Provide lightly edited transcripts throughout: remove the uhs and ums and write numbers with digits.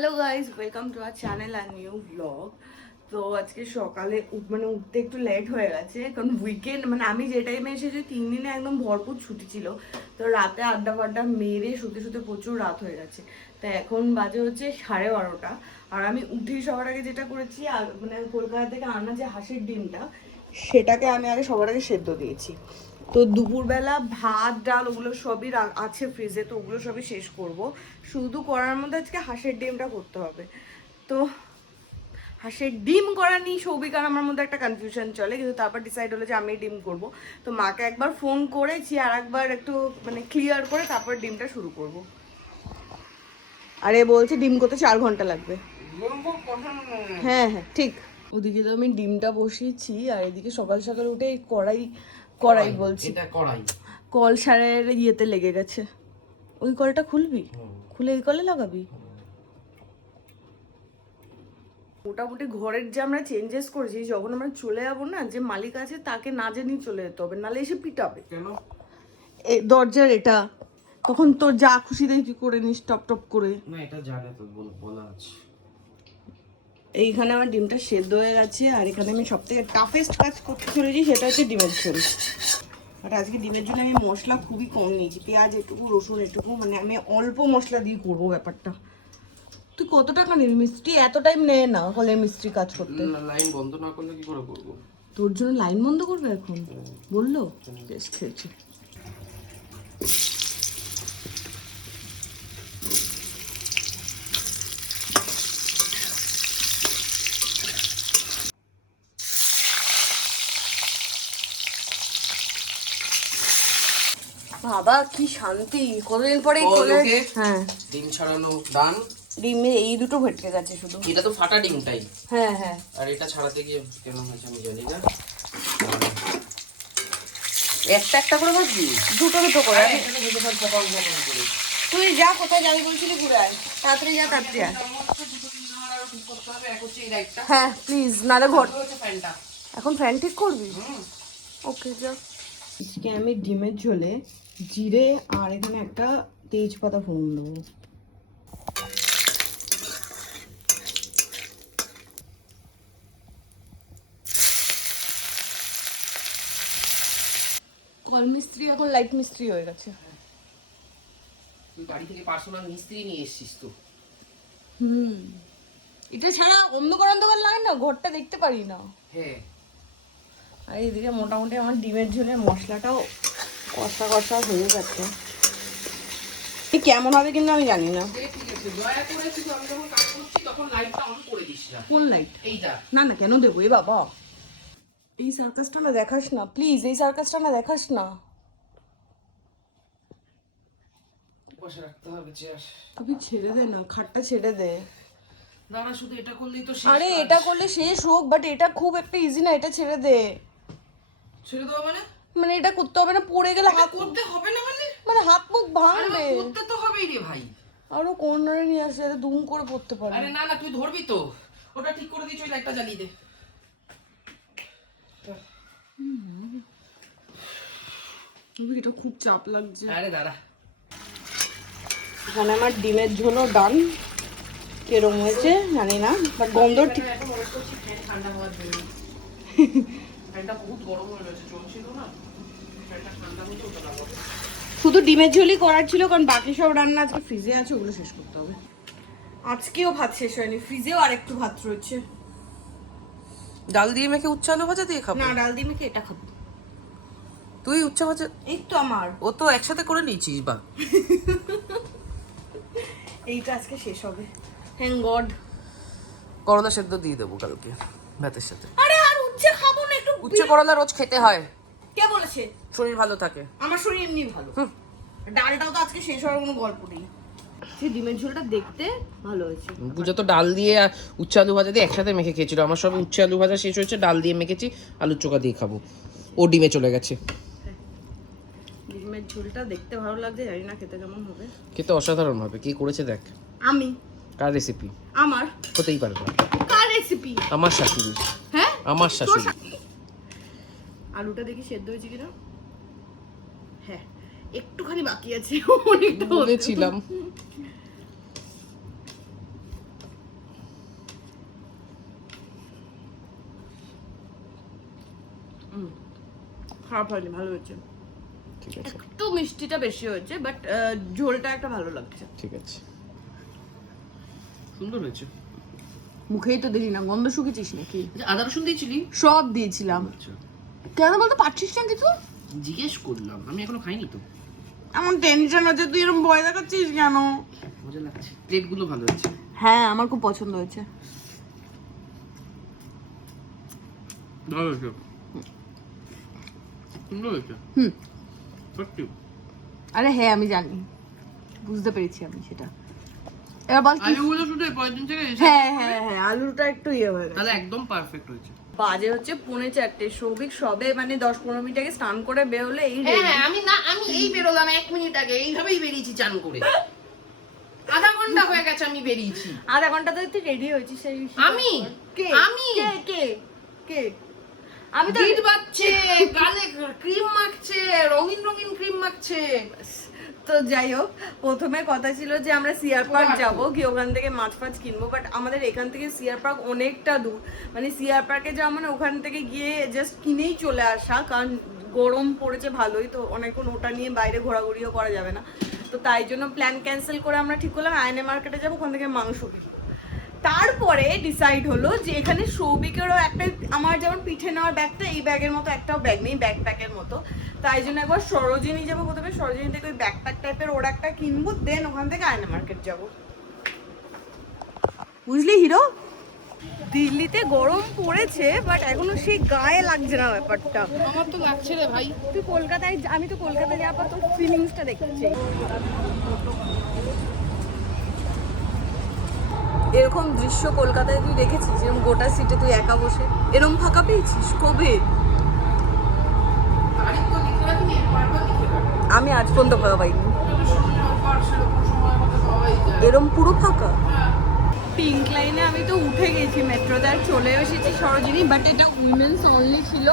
Hello guys, welcome to our channel আর new blog. তো আজকে সকালে উঠতে একটু লেট হয়ে গেছে, কারণ উইকেন্ড আমি যে টাইমে এসেছি 3 দিনে একদম ভরপুর ছুটি ছিল। তো রাতে আড্ডা ফাড্ডা মেরে শুতে শুতে প্রচুর রাত হয়ে গেছে। তো এখন বাজে হচ্ছে 12:30। আর আমি উঠেই সবার আগে যেটা করেছি, কলকাতা থেকে আনা যে হাঁসের ডিমটা, সেটাকে আমি আগে সবার আগে সেদ্ধ দিয়েছি। তো দুপুরবেলা ভাত ডাল ওগুলো সবই আছে ফ্রিজে, তো ওগুলো সবই শেষ করব। শুধু করার মধ্যে আজকে হাঁসের ডিমটা করতে হবে। তো হাঁসের ডিম করা নিয়ে সৌভিক আর আমার মধ্যে একটা কনফিউশন চলে, কিন্তু তারপর ডিসাইড হলো যে আমি ডিম করব। তো মাকে একবার ফোন করেছি, আর একবার একটু ক্লিয়ার করে তারপর ডিমটা শুরু করব। আরে বলছে ডিম করতে 4 ঘন্টা লাগবে। হ্যাঁ হ্যাঁ ঠিক। ওদিকে তো আমি ডিমটা বসিয়েছি, আর এদিকে সকাল সকাল উঠে কড়াই কড়াই বলছি, এটা কড়াই কল সারের ইয়েতে লেগে গেছে। ওই কলটা খুলবি, খুলে এই কলে লাগাবি। মোটামুটি ঘরের যে আমরা চেঞ্জেস করেছি, যখন আমরা চলে যাবো না, যে মালিক আছে তাকে না জানিয়ে চলে যেতে হবে, নাহলে এসে পিটাবে। কেন? এই দরজার এটা, তখন তোর যা খুশি দেয় তুই করে নিস টপ টপ করে। না, এটা জানে তো, বলা আছে। এইখানে আমার ডিমটা সেদ্ধ হয়ে গেছে, আর এখানে আমি সব থেকে টাফেস্ট কাজ করতে চলেছি, সেটা হচ্ছে ডিমের ঝোল। আর আজকে ডিমের জন্য আমি মশলা খুবই কম নিয়েছি, পেঁয়াজ এটুকু, রসুন এটুকু, আমি অল্প মশলা দিয়ে করবো ব্যাপারটা। তুই কত টাকা নিবি? মিস্ত্রি এত টাইম নেয় না হলে মিস্ত্রি কাজ করতে। লাইন বন্ধ না করলে কি করে করব? তোর জন্য লাইন বন্ধ করবে এখন বললো? বেশ খেয়েছি। বাবা কি শান্তি, কতদিন পরে হ্যাঁ ডিম ছাড়ানো ডান। ডিমে এই দুটো ভেটকে গেছে শুধু। এটা তো ফাটা ডিমটাই। হ্যাঁ হ্যাঁ। আর এটা ছাড়াতে গিয়ে কেমন হয়েছে আমি জানি না। একটা একটা করে ভাবছি, দুটো দুটো করে। করে তুই যা, কোথায় যাবি বলছিলি, ঘুরে আয়, তাড়াতাড়ি যা, তাড়াতাড়ি আয়। হ্যাঁ প্লিজ, নাহলে ঘর। এখন ফ্যান ঠিক করবি? ওকে যা। আজকে আমি ডিমের ঝোলে জিরে আর এখানে একটা তেজপাতা ফোড়ন দেবো। কল মিস্ত্রি এখন লাইট মিস্ত্রি হয়ে গেছে। তুই বাড়ি থেকে পার্সোনাল মিস্ত্রি নিয়ে এসেছিস তো? এটা ছাড়া অন্ধকার অন্ধকার লাগে না, ঘরটা দেখতে পারি না। হ্যাঁ। আর এদিকে মোটামুটি আমার ডিমের ঝোলের মশলাটাও কষা কষা হয়ে গেছে। কেমন হবে কিন্তু আমি জানি না। কোন লাইট? এইটা না না, কেন দেবো? এ বাবা, এই সার্কাসটা না দেখাস না প্লিজ, এই সার্কাসটা না দেখাস না। বসে রাখতে হবে চেয়ার। তুই ছেড়ে দে না, খাটটা ছেড়ে দে। দাঁড়া, শুধু এটা করলেই তো শেষ। আরে এটা করলে শেষ হোক, বাট এটা খুব একটা ইজি না, এটা ছেড়ে দে। ছেড়ে দেওয়া এটা করতে হবে না, পড়ে গেলে হাত করতে হবে না হাত মুখ ভাঙবে। করতে তো হবেই রে ভাই। আরো কর্নারে নিয়ে আসলে দুম করে পড়তে পারে। আরে না না, তুই ধরবি তো, ওটা ঠিক করে দিচ্ছ, ওই লাইটটা জ্বালিয়ে দে। এটা খুব চাপ লাগছে। আরে দাঁড়া, এখানে আমার ডিমের ঝোলও ডান। কিরম হয়েছে জানি না, বাট গন্ধ ঠিক। ঠান্ডা হওয়ার জন্য ফ্যানটা বহুত গরম হয়ে গেছে, চলছিল না, ফ্যানটা ঠান্ডা হতে ওটা লাগাবো। শুধু ডিমের ঝোলই করার ছিল, কারণ বাকি সব রান্না আজকে ফ্রিজে আছে, ওগুলো শেষ করতে হবে। আজকেও ভাত শেষ হয়নি, ফ্রিজেও আর একটু ভাত রয়েছে। ডাল দিয়ে মেখে উচ্চ আলু ভাজা দিয়ে খাবো না, ডাল দিয়ে মেখে এটা খাবো। তুই উচ্চ ভাজা? এই তো আমার, ও তো একসাথে করে নিয়েছিস বা। এইটা আজকে শেষ হবে, থ্যাঙ্ক গড। করলা সেদ্ধ দিয়ে দেবো কালকে ভাতের সাথে। আরে আর উচ্ছে খাবো না, একটু উচ্চ করলা রোজ খেতে হয়। কে বলেছে? শরীর ভালো থাকে। আমার শরীর এমনি ভালো। ডালটাও তো আজকে শেষ হওয়ার কোনো গল্প নেই। ডিমের ঝোলটা দেখতে ভালো হয়েছে। পূজা তো ডাল দিয়ে আর উচ্চ আলু ভাজা দিয়ে একসাথে মেখে খেয়েছিল। আমার সব উচ্চ আলু ভাজা শেষ হয়েছে, ডাল দিয়ে মেখেছি, আলুর চোখা দিয়ে খাবো। ও ডিমে চলে গেছে। ডিমের ঝোলটা দেখতে ভালো লাগছে, জানি না খেতে কেমন হবে। খেতে অসাধারণ হবে। কে করেছে দেখ। আমি? কার রেসিপি? আমার। হতেই পারে না। কার রেসিপি? আমার শাশুড়ি। হ্যাঁ, আমার শাশুড়ি। আলুটা দেখি সেদ্ধ হয়েছে কিনা। হ্যাঁ, একটুখানি বাকি আছে, অনেকটা বলেছিলাম। খারাপ হয়নি, ভালো হয়েছে। ঠিক আছে, একটু মিষ্টিটা বেশি হয়েছে, বাট ঝোলটা একটা ভালো লাগছে। ঠিক আছে, সুন্দর হয়েছে। মুখেই তো দিলি না, গন্ধ শুকেছিস নাকি? আদা রসুন দিয়েছিলি? সব দিয়েছিলাম। আচ্ছা, কেন বলতে পারছিস না কিছু? জিজ্ঞেস করলাম, আমি এখনো খাইনি তো। এমন টেনশন হচ্ছে, তুই এরকম ভয় দেখাচ্ছিস কেন? মজা লাগছে, প্লেটগুলো ভালো হয়েছে। হ্যাঁ, আমার খুব পছন্দ হয়েছে। ভালো হয়েছে, সুন্দর হয়েছে। সত্যি? আরে হ্যাঁ, আমি জানি, বুঝতে পেরেছি আমি সেটা। এবার বল কি? আলুগুলো শুধু পরের দিন থেকে এসে হ্যাঁ হ্যাঁ হ্যাঁ, আলুটা একটু ইয়ে হয়ে গেছে। তাহলে একদম পারফেক্ট হয়েছে। বাজে হচ্ছে 4:45। সৌভিক সবে মানে 10-15 মিনিট আগে স্নান করে বেরোলে এই হ্যাঁ, আমি এই বেরোলাম 1 মিনিট আগে, এইভাবেই বেরিয়েছি চান করে। আধা ঘন্টা হয়ে গেছে আমি বেরিয়েছি। আধা ঘন্টা ধরে তুই রেডি হয়েছিস সেই আমি কে আমি কে কে কে আমি তো গিট বাজছে, গালে ক্রিম মাখছে, রঙিন রঙিন ক্রিম মাখছে। তো যাই হোক, প্রথমে কথা ছিল যে আমরা সিয়ার পার্ক যাবো, কি ওখান থেকে মাছ ফাছ কিনবো, বাট আমাদের এখান থেকে সিয়ার পার্ক অনেকটা দূর। মানে সিয়ার পার্কে যাওয়া মানে ওখান থেকে গিয়ে জাস্ট কিনেই চলে আসা, কারণ গরম পড়েছে ভালোই, তো অনেকক্ষণ ওটা নিয়ে বাইরে ঘোরাঘুরিও করা যাবে না। তো তাই জন্য প্ল্যান ক্যান্সেল করে আমরা ঠিক করলাম আইএনএ মার্কেটে যাবো, ওখান থেকে মাংস কিনবো। তারপরে ডিসাইড হলো যে এখানে সৌভিকেরও একটা, আমার যেমন পিঠে নেওয়ার ব্যাগটা, এই ব্যাগের মতো একটাও ব্যাগ নেই, ব্যাকপ্যাকের মতো। তাই জন্য একবার সরোজিনী যাবো, প্রথমে সরোজিনী থেকে ওই ব্যাকপ্যাক টাইপের ওর একটা কিনবো, দেন ওখান থেকে আয়না মার্কেট যাবো। বুঝলি হিরো, দিল্লিতে গরম পড়েছে, বাট এখনো সেই গায়ে লাগছে না ব্যাপারটা। আমার তো লাগছে রে ভাই। তুই কলকাতায়, আমি তো কলকাতায় যাওয়ার পর তোর ফিলিংসটা দেখছি। এরকম দৃশ্য কলকাতায় তুই দেখেছিস? এরকম গোটা সিটে তুই একা বসে এরকম ফাঁকা পেয়েছিস কবে? আমি আজ পর্যন্ত ফাঁকা পাইনি, এরম পুরো ফাঁকা। পিঙ্ক লাইনে আমি তো উঠে গেছি মেট্রোতে, আর চলে এসেছি সরোজিনী, বাট এটা উইমেন্স অনলি ছিল,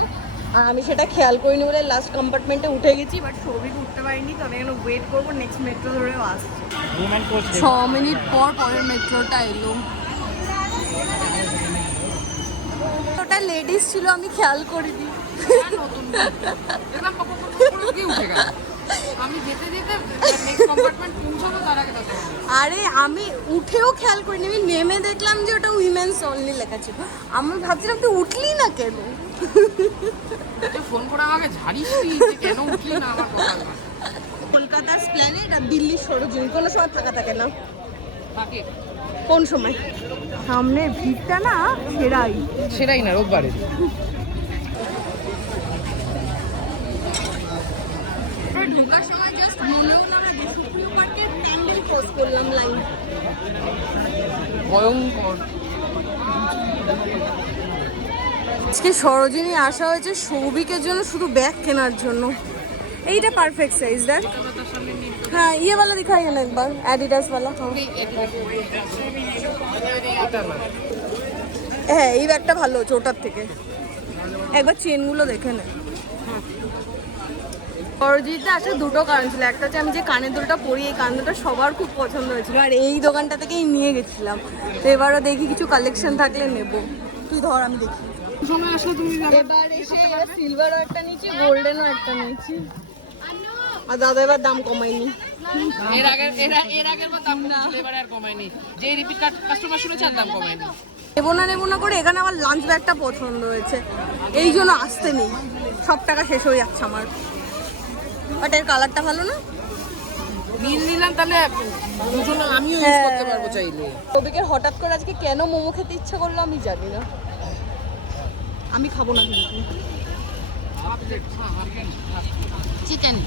আর আমি সেটা খেয়াল করিনি বলে লাস্ট কম্পার্টমেন্টে উঠে গেছি, বাট সৌভিক উঠতে পারিনি। তো আমি এখানে ওয়েট করবো, নেক্সট মেট্রো ধরেও আসছে। 6 মিনিট পর পরের মেট্রোটা এলো। ওটা লেডিস ছিল, আমি খেয়াল করিনি। আমি যেতে যেতে নেক্সট কম্পার্টমেন্ট পৌঁছাবো তার আগে। আরে আমি উঠেও খেয়াল করিনি, আমি নেমে দেখলাম যে ওটা উইমেন্স অনলি লেখা ছিল। আমি ভাবছিলাম তুই উঠলি না কেন? ফোন করে আমাকে ঝাড়িস কেন উঠলি না আমার কথা। কলকাতার প্ল্যানেট আর দিল্লির সরোজিনী কোনো সময় ফাঁকা থাকে না। থাকে কোন সময়? সামনে ভিড়টা না সেরাই না, রোববারে। ঢোকার সময় জাস্ট মনেও না আমরা বিষ্ণুপুর পার্কের প্যান্ডেল ক্রস করলাম লাইন। ভয়ঙ্কর। আজকে সরোজিনী আসা হয়েছে সৌভিকের জন্য, শুধু ব্যাগ কেনার জন্য। এইটা পারফেক্ট সাইজ দেখ। हाँ ये वाला दिखाइए ना एक बार, एडिडास वाला। হ্যাঁ এই ব্যাগটা ভালো হচ্ছে ওটার থেকে, একবার চেনগুলো দেখে নে। সরোজিনীতে আসার দুটো কারণ ছিল, একটা হচ্ছে আমি যে কানের দুলটা পরি, এই কানের দুলটা সবার খুব পছন্দ হয়েছিল, আর এই দোকানটা থেকেই নিয়ে গেছিলাম। তো এবারও দেখি কিছু কালেকশন থাকলে নেব। তুই ধর আমি দেখি। এবার এসে সিলভারও একটা নিয়েছি, গোল্ডেনও একটা নিয়েছি, আর দাদা এবার দাম কমায়নি। এর আগের দাম ছিল, এবারে আর কমায়নি। যে রিপিট কাস্টমার শুনেছে আর দাম কমায়নি। নেবো না করে এখানে আমার লাঞ্চ ব্যাগটা পছন্দ হয়েছে, এই জন্য আসতে নেই, সব টাকা শেষ হয়ে যাচ্ছে আমার। বাট এর কালারটা ভালো না? নীল নিলাম, তাহলে দুজনে আমিও ইউজ করতে পারবো চাইলে। ওদিকে হঠাৎ করে আজকে কেন মোমো খেতে ইচ্ছা করলো আমি জানি না, আমি খাবো না কিন্তু। চিকেন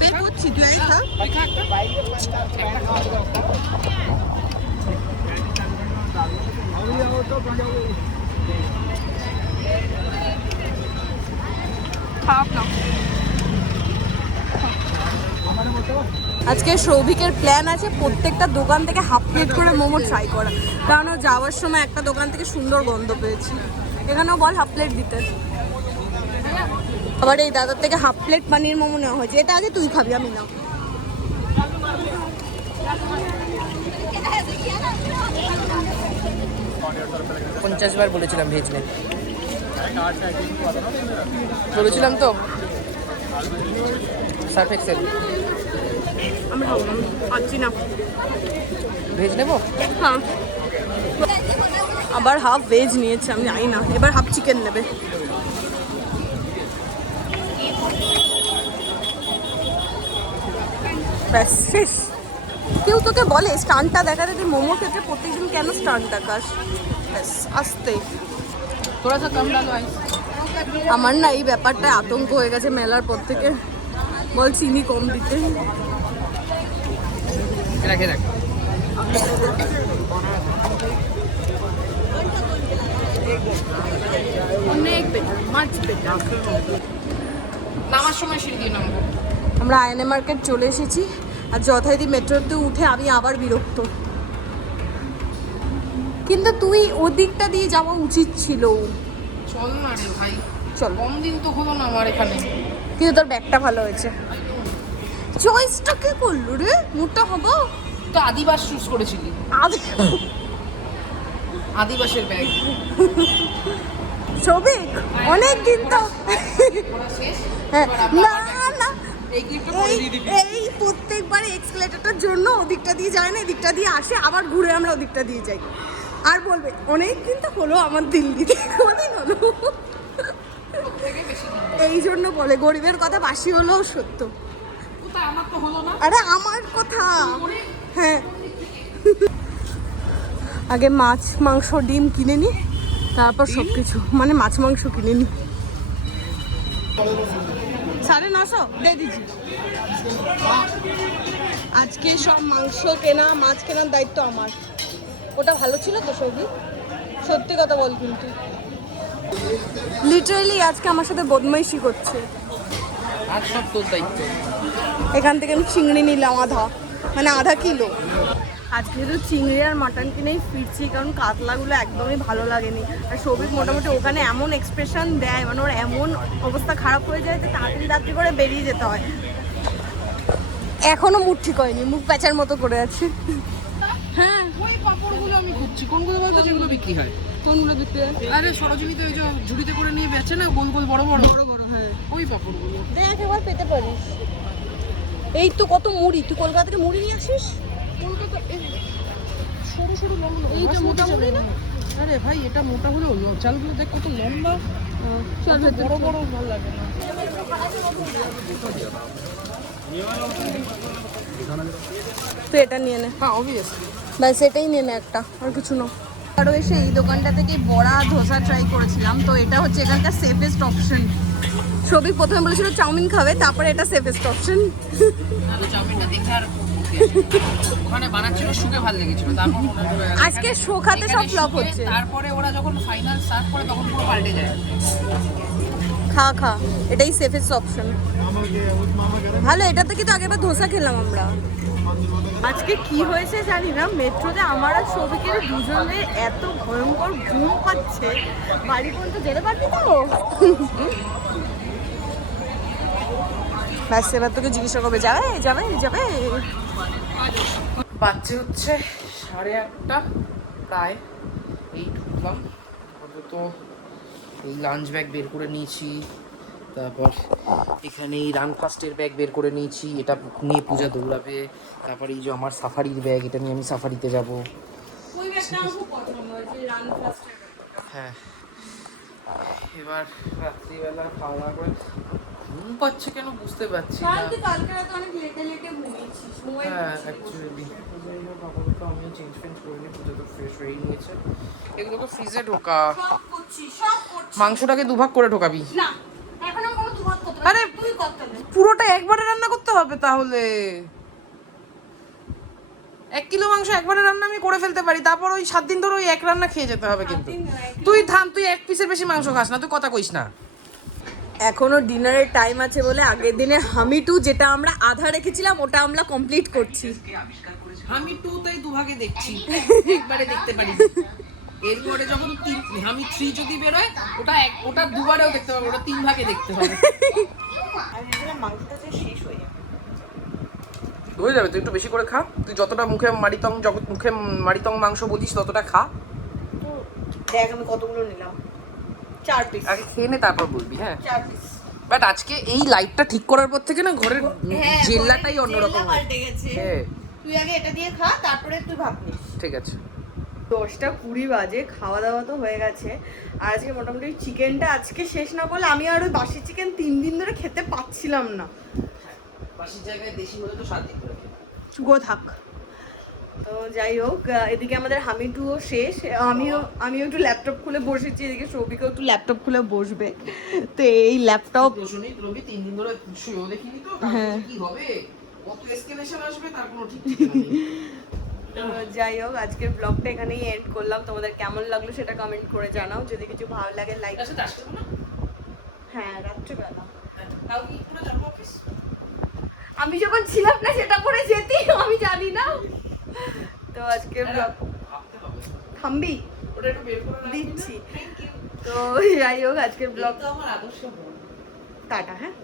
পে করছি, তুই আয় খা। আজকে সৌভিকের প্ল্যান আছে প্রত্যেকটা দোকান থেকে হাফ প্লেট করে মোমো ট্রাই করা, কারণ ও যাওয়ার সময় একটা দোকান থেকে সুন্দর গন্ধ পেয়েছি। এখানেও বল হাফ প্লেট দিতে। আবার এই দাদার থেকে হাফ প্লেট পানির মোমো নেওয়া হয়েছে, এটা আগে তুই খাবি, আমি না। 50 বার বলেছিলাম ভেজ নেই। বলেছিলাম তো সার্ফ এক্সেল আমি খাবো না, পাচ্ছি না। ভেজ নেবো। হ্যাঁ, আবার হাফ ভেজ নিয়েছে, আমি জানি না, এবার হাফ চিকেন নেবে। ব্যাস শেষ। কেউ তোকে বলে স্টান্টটা দেখাতে, তুই মোমোর ক্ষেত্রে প্রত্যেকদিন কেন স্টান্ট দেখাস? ব্যাস আস্তে। थोड़ा सा कम डालो आइस। আমার না এই ব্যাপারটা আতঙ্ক হয়ে গেছে মেলার পর থেকে, বল চিনি কম দিতে। রাখে রাখ। অনেক বেটার, মাছ বেটার। নামার সময় সিঁড়ি দিয়ে নামবো। আমরা আইএনএ মার্কেট চলে এসেছি, আর যথারীতি মেট্রোতে উঠে আমি আবার বিরক্ত। কিন্তু তুই ওদিকটা দিয়ে যাওয়া উচিত ছিল। চল না রে ভাই, চল। কম দিন তো হলো না আমার এখানে। কিন্তু তোর ব্যাগটা ভালো হয়েছে। চয়েসটা কে করলো রে? মোটা হবো তো আদিবাস চুজ করেছিলি, আদিবাসের ব্যাগ। ছবি অনেক দিন তো। হ্যাঁ, না না, এই ক্লিপটা পরে দিয়ে দিবি। এই প্রত্যেকবার এক্সকেলেটরটার জন্য ওদিকটা দিয়ে যায় না, এদিকটা দিয়ে আসে, আবার ঘুরে আমরা ওদিকটা দিয়ে যাই। আর বলবে অনেক দিন তো হলো আমার দিল্লিতে, কদিন হলো। এই জন্য বলে গরিবের কথা বাসি হলেও সত্য। কোথায় আমার তো হলো না। আরে আমার কথা, হ্যাঁ। আগে মাছ মাংস ডিম কিনে নি, তারপর সব কিছু, মানে মাছ মাংস কিনে নি। 950 দিয়ে দিচ্ছি। আজকে সব মাংস কেনা মাছ কেনার দায়িত্ব আমার। ওটা ভালো ছিল তো সবই, সত্যি কথা বল। কিন্তু লিটারালি আজকে আমার সাথে বদমাইশি করছে। আজ সব তোর দায়িত্ব। এখান থেকে আমি চিংড়ি নিলাম আধা কিলো। আজকে তো চিংড়ি আর মাটন কিনেই ফিরছি, কারণ কাতলাগুলো একদমই ভালো লাগেনি। আর সবিক মোটামুটি ওখানে এমন এক্সপ্রেশন দেয়, মানে ওর এমন অবস্থা খারাপ হয়ে যায় যে তাড়াতাড়ি করে বেরিয়ে যেতে হয়। এখনো মুখ ঠিক হয়নি, মুখ প্যাঁচার মতো করে আছে। হ্যাঁ, ওই পাপড়গুলো আমি খুঁজছি, কোনগুলো বলতো যেগুলো বিক্রি হয়। কোনগুলো বিক্রি হয়? আরে সরোজিনীতে ওই যে ঝুড়িতে করে নিয়ে বেচে না, গোল গোল বড় বড় বড় বড়, হ্যাঁ। ওই পাপড়গুলো। দেখ একবার পেতে পারিস। এই তো কত মুড়ি, তুই কলকাতা থেকে মুড়ি নিয়ে আসিস? কলকাতা সরু সরু লম্বা, এইটা মোটা মুড়ি না? আরে ভাই এটা মোটা হলেও চালগুলো দেখ কত লম্বা, কত বড় বড়, ভালো লাগে না। তুই এটা নিয়ে নে। হ্যাঁ অবভিয়াসলি। ব্যাস এটাই নিয়ে নে একটা, আর কিছু না। আরও এসে এই দোকানটা থেকে বড়া ধোসা ট্রাই করেছিলাম, তো এটা হচ্ছে এখানকার সেফেস্ট অপশন। ছবি প্রথমে বলেছিল চাউমিন খাবে, তারপরে এটা সেফেস্ট অপশন। চাউমিনটা দেখে আর ওখানে বানাচ্ছিল শুকে ভালো লেগেছিল, তারপর মনে হলো আজকে শোখাতে সব ফ্লপ হচ্ছে। তারপরে ওরা যখন ফাইনাল সার্ভ করে তখন পুরো পাল্টে যায়। খা খা, এটাই সেফেস্ট অপশন। ভালো, এটা থেকে তো আগেরবার ধোসা খেলাম আমরা। আজকে কি হয়েছে জানি না, মেট্রোতে আমার আর সবিকের দুজনে এত ভয়ঙ্কর ঘুম পাচ্ছে, বাড়ি পর্যন্ত যেতে পারবি তো? ব্যাস এবার তোকে জিজ্ঞাসা করবে যাবে যাবে যাবে। বাচ্চা হচ্ছে 8:30 প্রায়, এই ঢুকলাম। তো এই লাঞ্চ ব্যাগ বের করে নিয়েছি, তারপর এখানে এই রান ফাস্টের ব্যাগ বের করে নিয়েছি, এটা নিয়ে পূজা দৌড়াবে। তারপর এই যে আমার সাফারির ব্যাগ, এটা নিয়ে আমি সাফারিতে যাব। হ্যাঁ, এবার রাত্রিবেলা খাওয়া দাওয়া করে ঘুম পাচ্ছে কেন বুঝতে পারছি না। হ্যাঁ অ্যাকচুয়ালি আপাতত আমি চেঞ্জ ফেঞ্জ করিনি, পুজো তো ফ্রেশ হয়ে নিয়েছে। এগুলোকে ফ্রিজে ঢোকা, মাংসটাকে দুভাগ করে ঢোকাবি। আরে পুরোটা একবারে রান্না করতে হবে তাহলে? 1 কিলো মাংস একবারে রান্না আমি করে ফেলতে পারি, তারপর ওই 7 দিন ধরে ওই এক রান্না খেয়ে যেতে হবে। কিন্তু তুই থাম, তুই 1 পিসের বেশি মাংস খাস না, তুই কথা কইস না। এখনো ডিনারের টাইম আছে বলে আগের দিনে হামি টু যেটা আমরা আধা রেখেছিলাম ওটা আমরা কমপ্লিট করছি। আমি 2 তাই দুভাগে দেখছি, একবারে দেখতে পারি। এরপরে যখন আমি 3 যদি বেরোয় ওটা দুবারেও দেখতে পাবো, ওটা 3 ভাগে দেখতে হবে। হয়ে যাবে, তুই একটু বেশি করে খা। তুই যতটা মুখে মারিতং মাংস বলিস ততটা খা। দেখ আমি কতগুলো নিলাম। 4 পিস। আগে খেয়ে নে তারপর বলবি, হ্যাঁ। 4 পিস। বাট আজকে এই লাইটটা ঠিক করার পর থেকে না ঘরের জেল্লাটাই অন্যরকম পাল্টে গেছে। হ্যাঁ তুই আগে এটা দিয়ে খা, তারপরে তুই ভাত নিস। ঠিক আছে। 10টা 20 বাজে, খাওয়া দাওয়া তো হয়ে গেছে। আর আজকে মোটামুটি চিকেনটা আজকে শেষ না করলে আমি আর ওই বাসি চিকেন 3 দিন ধরে খেতে পাচ্ছিলাম না। বাসির জায়গায় দেশি হলে তো 7 দিন করে খেতে। চুগো থাক। তো যাই হোক, এদিকে আমাদের হামিটুও শেষ। আমিও একটু ল্যাপটপ খুলে বসেছি, এদিকে সৌভিকও একটু ল্যাপটপ খুলে বসবে। তো এই ল্যাপটপ প্রশ্নই রবি 3 দিন ধরে শুয়েও দেখিনি তো, হ্যাঁ। কি হবে, কত এসকেলেশন আসবে তার কোনো ঠিক ঠিকানা নেই। তো যাই হোক, আজকের ব্লগটা এখানেই এন্ড করলাম। তোমাদের কেমন লাগলো সেটা কমেন্ট করে জানাও। যদি কিছু ভালো লাগে লাইক। আচ্ছা আসতে না, হ্যাঁ, রাত্রেবেলা তাও কি করে যাবো অফিস? আমি যখন ছিলাম না সেটা পরে যেতি, আমি জানি না। তো আজকের ব্লগ ভাবতে হবে, থামবি, ওটা একটু বের করে দিচ্ছি। তো যাই হোক, আজকের ব্লগ তো আমার আদর্শ বোন। টাটা। হ্যাঁ।